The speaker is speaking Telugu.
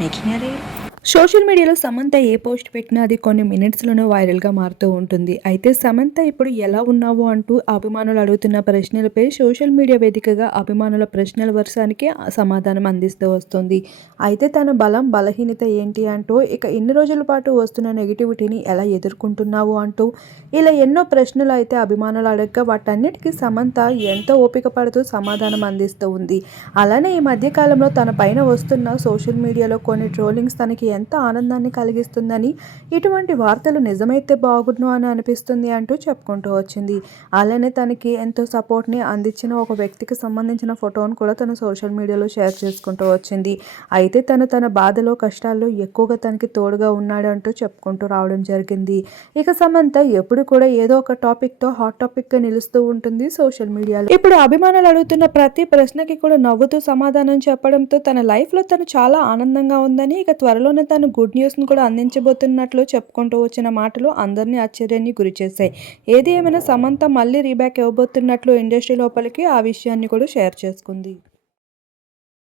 making reel. సోషల్ మీడియాలో సమంత ఏ పోస్ట్ పెట్టినా అది కొన్ని మినిట్స్లోనే వైరల్గా మారుతూ ఉంటుంది. అయితే సమంత ఇప్పుడు ఎలా ఉన్నావు అంటూ అభిమానులు అడుగుతున్న ప్రశ్నలపై సోషల్ మీడియా వేదికగా అభిమానుల ప్రశ్నల వర్షానికి సమాధానం అందిస్తూ వస్తుంది. అయితే తన బలం బలహీనత ఏంటి అంటూ ఇక ఇన్ని రోజుల పాటు వస్తున్న నెగిటివిటీని ఎలా ఎదుర్కొంటున్నావు అంటూ ఇలా ఎన్నో ప్రశ్నలు అయితే అభిమానులు అడగగా వాటన్నిటికీ సమంత ఎంతో ఓపిక పడుతూ సమాధానం అందిస్తూ ఉంది. అలానే ఈ మధ్యకాలంలో తన పైన వస్తున్న సోషల్ మీడియాలో కొన్ని ట్రోలింగ్స్ తనకి ఎంత ఆనందాన్ని కలిగిస్తుందని ఇటువంటి వార్తలు నిజమైతే బాగుండు అని అనిపిస్తుంది అంటూ చెప్పుకుంటూ వచ్చింది. అలానే తనకి ఎంతో సపోర్ట్ని అందించిన ఒక వ్యక్తికి సంబంధించిన ఫోటోను కూడా తను సోషల్ మీడియాలో షేర్ చేసుకుంటూ వచ్చింది. అయితే తను తన బాధలో కష్టాల్లో ఎక్కువగా తనకి తోడుగా ఉన్నాడు అంటూ చెప్పుకుంటూ రావడం జరిగింది. ఇక సమంత ఎప్పుడు కూడా ఏదో ఒక టాపిక్తో హాట్ టాపిక్గా నిలుస్తూ ఉంటుంది సోషల్ మీడియాలో. ఇప్పుడు అభిమానులు అడుగుతున్న ప్రతి ప్రశ్నకి కూడా నవ్వుతూ సమాధానం చెప్పడంతో తన లైఫ్లో తను చాలా ఆనందంగా ఉందని ఇక త్వరలోనే తను గుడ్ న్యూస్ను కూడా అందించబోతున్నట్లు చెప్పుకుంటూ వచ్చిన మాటలు అందరినీ ఆశ్చర్యాన్ని గురిచేశాయి. ఏది ఏమైనా సమంత మళ్ళీ రీబ్యాక్ ఇవ్వబోతున్నట్లు ఇండస్ట్రీ లోపలికి ఆ విషయాన్ని కూడా షేర్ చేసుకుంది.